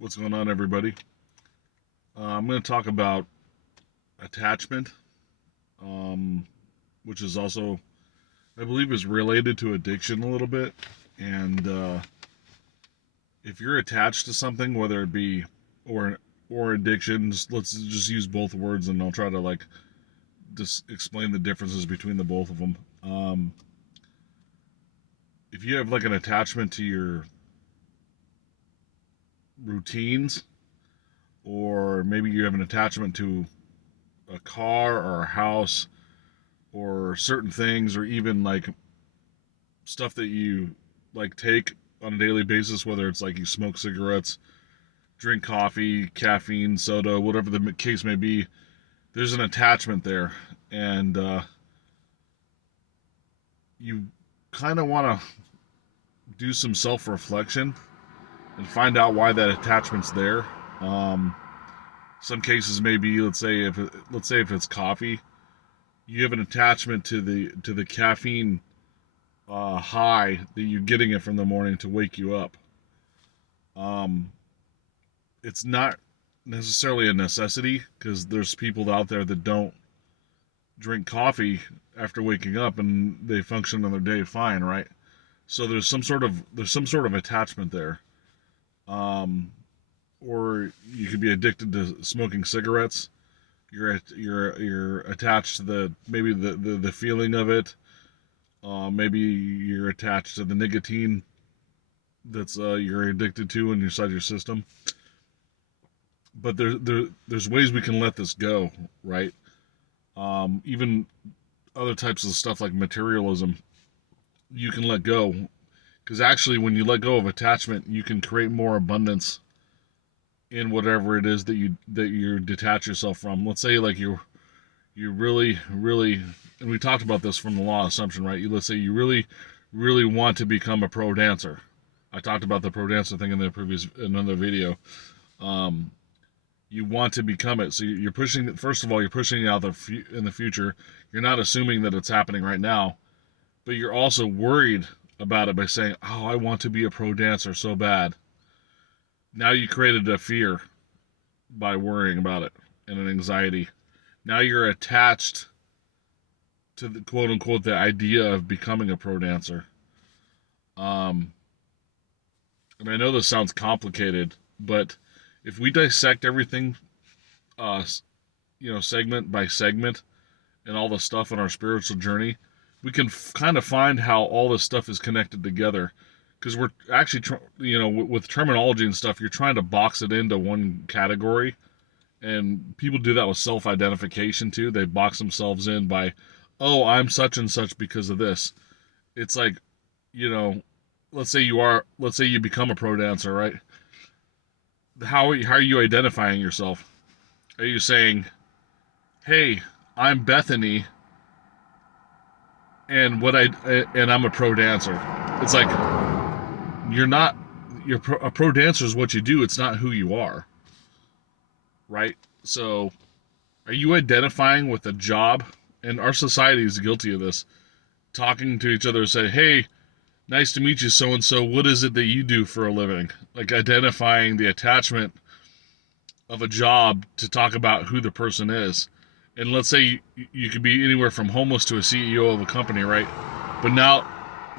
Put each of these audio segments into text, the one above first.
What's going on, everybody? I'm going to talk about attachment, um, which is also, I believe, is related to addiction a little bit. And if you're attached to something, whether it be or or addictions, let's just use both words, and I'll try to just explain the differences between the both of them. If you have like an attachment to your routines, or maybe you have an attachment to a car or a house or certain things, or even like stuff that you like take on a daily basis, whether it's like you smoke cigarettes, drink coffee, caffeine, soda, whatever the case may be, there's an attachment there. And you kind of want to do some self reflection and find out why that attachment's there. Um, some cases maybe, let's say if it's coffee, you have an attachment to the caffeine high that you're getting it from the morning to wake you up. Um, it's not necessarily a necessity, because there's people out there that don't drink coffee after waking up and they function on their day fine, right? So there's some sort of attachment there. Um, or you could be addicted to smoking cigarettes. You're attached to the feeling of it. Maybe you're attached to the nicotine that's you're addicted to inside your system. But there's ways we can let this go, right? Even other types of stuff like materialism, you can let go, because actually, when you let go of attachment, you can create more abundance in whatever it is that you detach yourself from. Let's say like you really, and we talked about this from the law of assumption, right? Let's say you really want to become a pro dancer. I talked about the pro dancer thing in the previous another video. Um, you want to become it, so you're pushing. First of all, you're pushing it out in the future. You're not assuming that it's happening right now, but you're also worried about it by saying, "Oh, I want to be a pro dancer so bad." Now you created a fear by worrying about it, and an anxiety. Now you're attached to the quote unquote the idea of becoming a pro dancer. Um, and I know this sounds complicated, but if we dissect everything, uh, segment by segment, and all the stuff on our spiritual journey, we can kind of find how all this stuff is connected together. Because we're actually, with terminology and stuff, you're trying to box it into one category, and people do that with self-identification too. They box themselves in by, oh, I'm such and such because of this. It's like, you know, let's say you become a pro dancer, right? How are you identifying yourself? Are you saying, hey, I'm Bethany, and I'm a pro dancer? It's like, you're not. A pro dancer is what you do. It's not who you are, right? So, are you identifying with a job? And our society is guilty of this. Talking to each other, say, "Hey, nice to meet you, so and so. What is it that you do for a living?" Like identifying the attachment of a job to talk about who the person is. And let's say you could be anywhere from homeless to a CEO of a company, right? But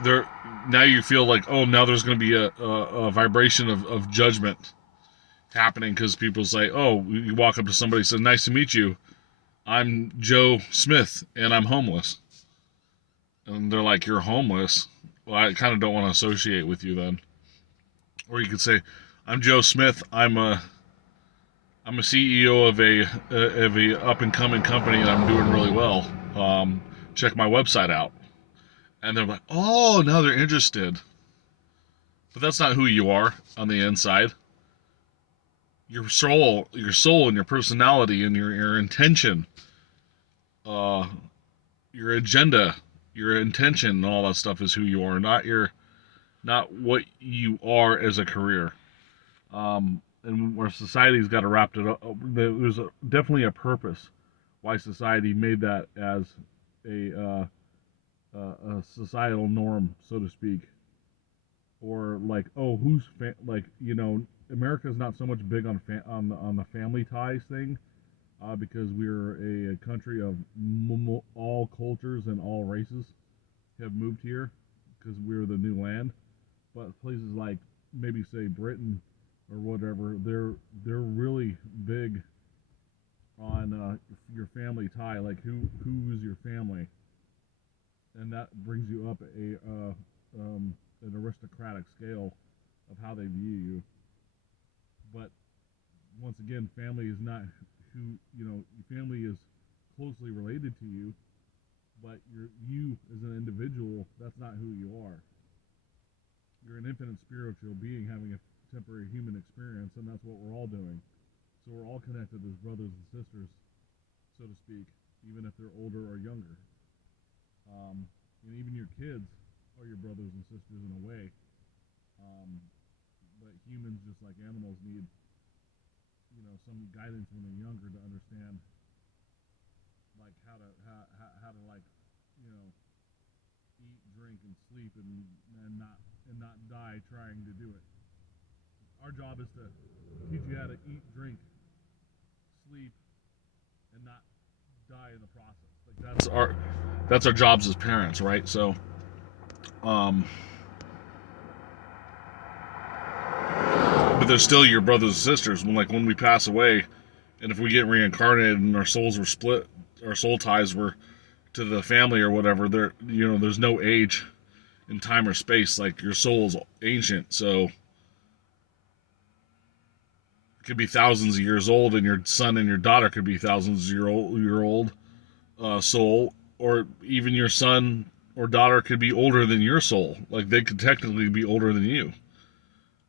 there, now you feel like, oh, now there's going to be a vibration of judgment happening, because people say, oh, you walk up to somebody and say, nice to meet you. I'm Joe Smith and I'm homeless. And they're like, you're homeless? Well, I kind of don't want to associate with you then. Or you could say, I'm Joe Smith. I'm a CEO of a up and coming company, and I'm doing really well. Check my website out. And they're like, oh, now they're interested. But that's not who you are on the inside. Your soul, and your personality, and your intention, uh, your agenda, your intention, and all that stuff is who you are, not what you are as a career. And where society's got to wrap it up, there's definitely a purpose why society made that as a societal norm, so to speak. or like, oh, like, America's not so much big on the family ties thing, because we're a country of all cultures and all races have moved here because we're the new land. But places like, maybe say, Britain or whatever, they're really big on your family tie, like who is your family, and that brings you up an aristocratic scale of how they view you. But once again, family is not who your family is closely related to you, but you as an individual, that's not who you are. You're an infinite spiritual being having a temporary human experience, and that's what we're all doing. So we're all connected as brothers and sisters, so to speak, even if they're older or younger. And even your kids are your brothers and sisters in a way. Um, but humans, just like animals, need some guidance when they're younger to understand, like how to, like, you know eat, drink, and sleep, and not die trying to do it. Our job is to teach you how to eat, drink, sleep, and not die in the process. Like, that's our jobs as parents, right? So, um, but they're still your brothers and sisters. When we pass away, and if we get reincarnated and our souls were split, our soul ties were to the family or whatever, there's no age in time or space. Like, your soul is ancient, so it could be thousands of years old, and your son and your daughter could be thousands of year old soul, or even your son or daughter could be older than your soul. Like, they could technically be older than you.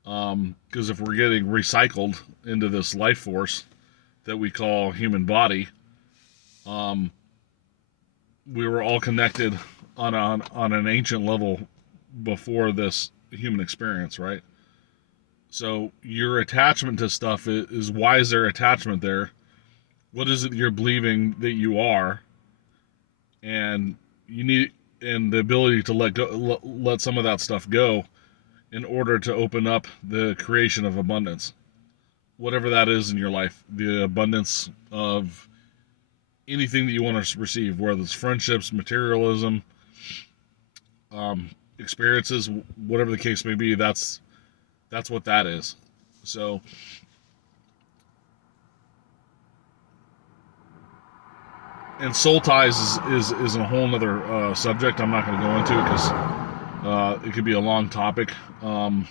Because if we're getting recycled into this life force that we call human body, um, we were all connected on an ancient level before this human experience, right? So your attachment to stuff is why is there attachment there? What is it you're believing that you are? And you need and the ability to let some of that stuff go in order to open up the creation of abundance, whatever that is in your life, the abundance of anything that you want to receive, whether it's friendships, materialism, experiences, whatever the case may be. That's what that is. So, and soul ties is a whole other subject I'm not going to go into, because it could be a long topic. And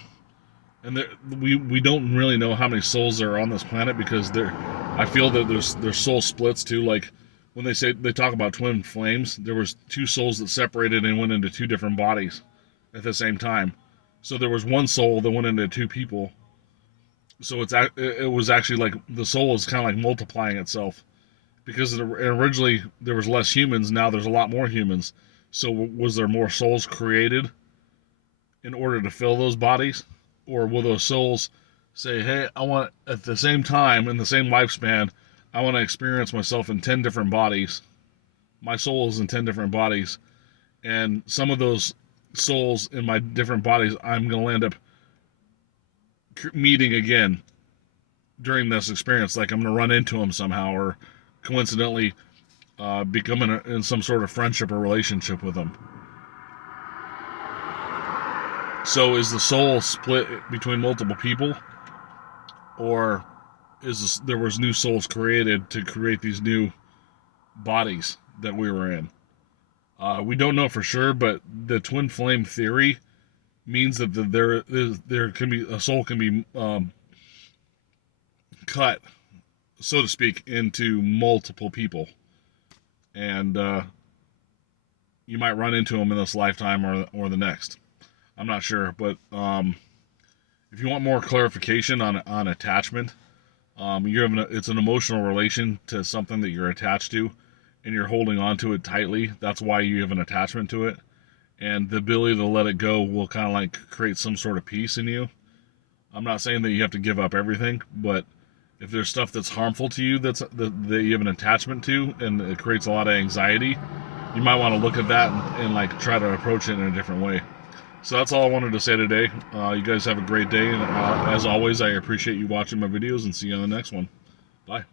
we don't really know how many souls are on this planet, because I feel that there's soul splits too. Like, when they talk about twin flames, there was two souls that separated and went into two different bodies at the same time. So there was one soul that went into two people. So it was actually like the soul is kind of like multiplying itself, because originally there was less humans. Now there's a lot more humans. So was there more souls created in order to fill those bodies? Or will those souls say, hey, I want, at the same time, in the same lifespan, I want to experience myself in 10 different bodies. My soul is in 10 different bodies. And some of those souls in my different bodies, I'm going to end up meeting again during this experience. Like, I'm going to run into them somehow, or coincidentally become in some sort of friendship or relationship with them. So is the soul split between multiple people, or there was new souls created to create these new bodies that we were in? We don't know for sure, but the twin flame theory means that there can be a soul can be cut, so to speak, into multiple people, and you might run into them in this lifetime or the next. I'm not sure, but if you want more clarification on attachment, it's an emotional relation to something that you're attached to, and you're holding on to it tightly. That's why you have an attachment to it, and the ability to let it go will kind of like create some sort of peace in you. I'm not saying that you have to give up everything, but if there's stuff that's harmful to you that you have an attachment to, and it creates a lot of anxiety, you might want to look at that and like try to approach it in a different way. So that's all I wanted to say today. You guys have a great day, and as always, I appreciate you watching my videos, and see you on the next one. Bye.